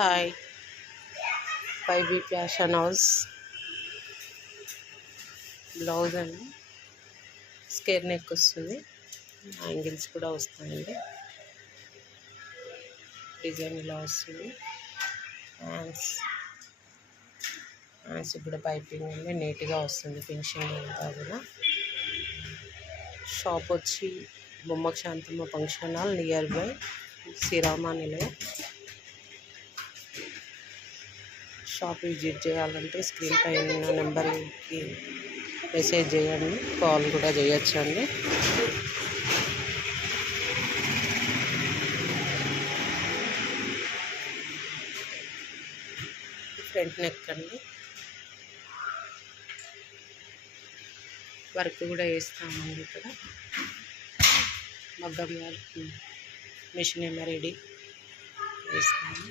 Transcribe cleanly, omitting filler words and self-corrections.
Hi 5B fashion house blouse అండి. Scare neck వస్తుంది, యాంగిల్స్ కూడా వస్తాయండి. డిజైన్ ఇలా వస్తుంది. హ్యాండ్స్ కూడా పైపింగ్ అండి, నీట్గా వస్తుంది. ఫినిషింగ్ అంతా కూడా. షాప్ వచ్చి Bommaka Shanthamma function hall nearby Srirama Nilayam. Shop visit చేయాలంటే స్క్రీన్ పైన నెంబర్కి మెసేజ్ చేయండి, కాల్ కూడా చేయొచ్చండి. ఫ్రంట్ నెక్ అండి, వర్క్ కూడా వేస్తామండి. ఇక్కడ మగ్గం వర్క్, మిషన్ ఎంబ్రాయిడరీ వేస్తాము.